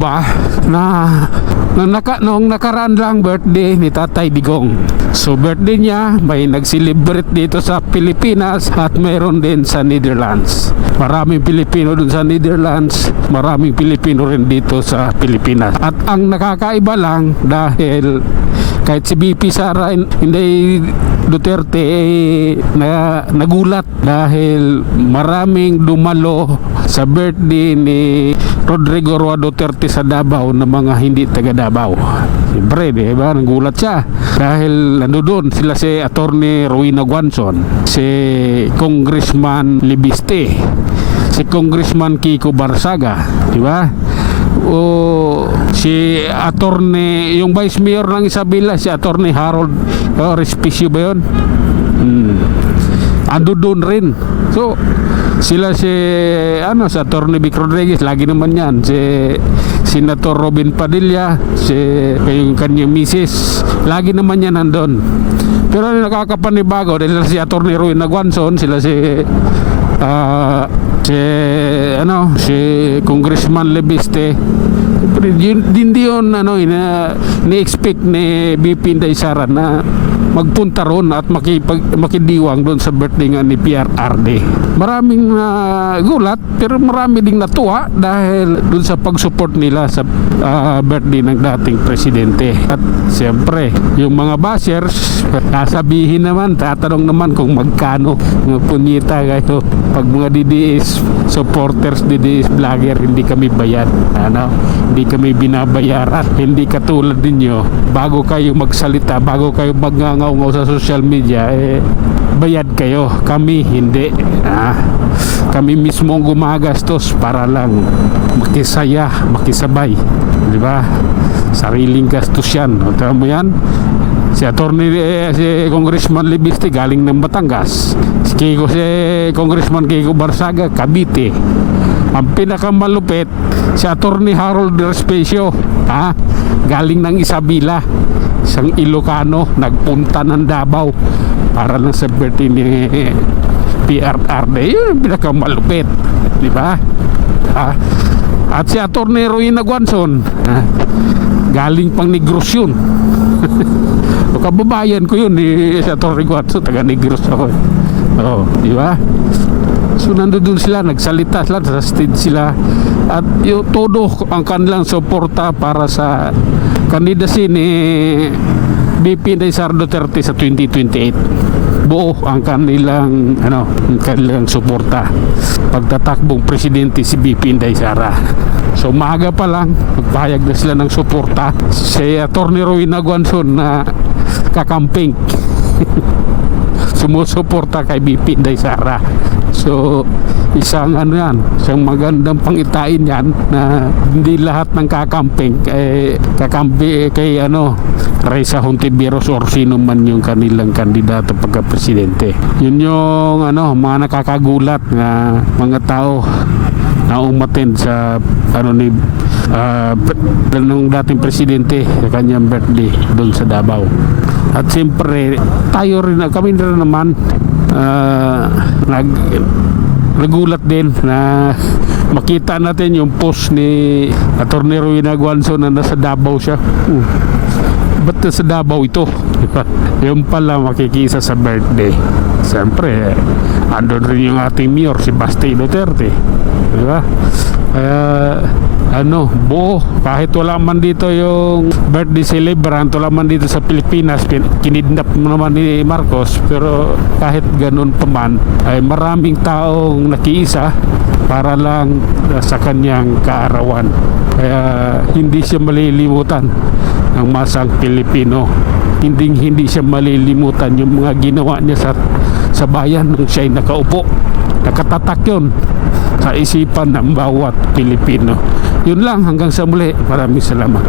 ba noong nakaraan lang birthday ni Tatay Digong. So birthday niya, may nag-celebrate dito sa Pilipinas at mayroon din sa Netherlands. Maraming Pilipino dun sa Netherlands, maraming Pilipino rin dito sa Pilipinas. At ang nakakaiba lang, dahil kahit si BP Sara hindi Duterte nagulat dahil maraming dumalo sa birthday ni Rodrigo Roa Duterte sa Davao na mga hindi taga Davao. Siyempre, diba, nagulat siya dahil doon sila si Attorney Rowena Guanzon, si Congressman Libiste, si Congressman Kiko Barsaga, diba? O si Attorney, yung Vice Mayor ng Isabela, si Attorney Harold Respicio ba yun? Ando doon rin. So sila si Attorney Vic Rodriguez, lagi naman yan, si Senator Robin Padilla, si yung kanyang misis, lagi naman yan nandun. Pero nakakapanibago dahil si Attorney Rowena Guanzon, sila si Congressman Lebiste. Hindi yun ni-expect ni BP Inday Sara na magpunta ron at makidiwang doon sa birthday nga ni PRRD. Maraming gulat, pero marami ding natuwa dahil doon sa pag-support nila sa birthday ng dating presidente. At siyempre, yung mga bashers, sasabihin naman, tatanong naman kung magkano mga punyita kayo. Pag mga DDS supporters, DDS vlogger, hindi kami bayad. Hindi kami binabayaran. Hindi katulad ninyo, bago kayo magsalita, bago kayo magngangaw sa social media, bayad kayo. Kami hindi. Kami mismo gumagastos para lang makisaya, makisabay, di ba? Sariling gastos yan. O, tama mo yan? Si Congressman Libiste galing ng Batangas. Si Congressman Kiko Barsaga, Cavite. Ang pinakamalupit, si Attorney Harold Respicio, galing ng Isabela, isang Ilocano, nagpunta ng Davao para lang sa birthday ni PRRD. Yun yung pinakamalupit, di ba? At si Attorney Rowena Guanzon, galing pang Negros yun. Kababayan ko yun, si Attorney Guanzon, taga Negros ako. Di ba? So nandun sila, nagsalita sila, sa stage sila, at yung todo ang kanilang suporta para sa candidacy ni BP Inday Sara Duterte sa 2028. Buo ang kanilang suporta pagtatakbong presidente si BP Inday Sara. So maaga pa lang magpahayag na sila ng suporta. Si Attorney Rowena Guanzon na kakamping sumusuporta kay BP Inday Sara. So isang isang magandang pangitain yan na hindi lahat ng kakamping kakampi kay Reza Hontiveros or sino man yung kanilang kandidato pagka-presidente. Yun yung mga nakakagulat na mga tao na umattend sa ng dating presidente sa kanyang birthday doon sa Davao. At siyempre kami rin naman nagulat din na makita natin yung post ni Attorney Rowena Guanzon na nasa Davao siya. Ba't nasa Davao ito? Diba? Yung pala makikisa sa birthday. Siyempre andun rin yung ating mayor si Basti Duterte, diba? Buo, kahit wala man dito yung birthday celebrant, wala man dito sa Pilipinas, kinidnap naman ni Marcos, pero kahit ganun pa man ay maraming taong nakiisa para lang sa kanyang kaarawan. Kaya hindi siya malilimutan ng masang Pilipino. Hindi siya malilimutan yung mga ginawa niya sa bayan nung siya'y nakaupo. Nakatatak yun sa isipan ng bawat Pilipino. Yun lang, hanggang sa muli. Maraming salamat.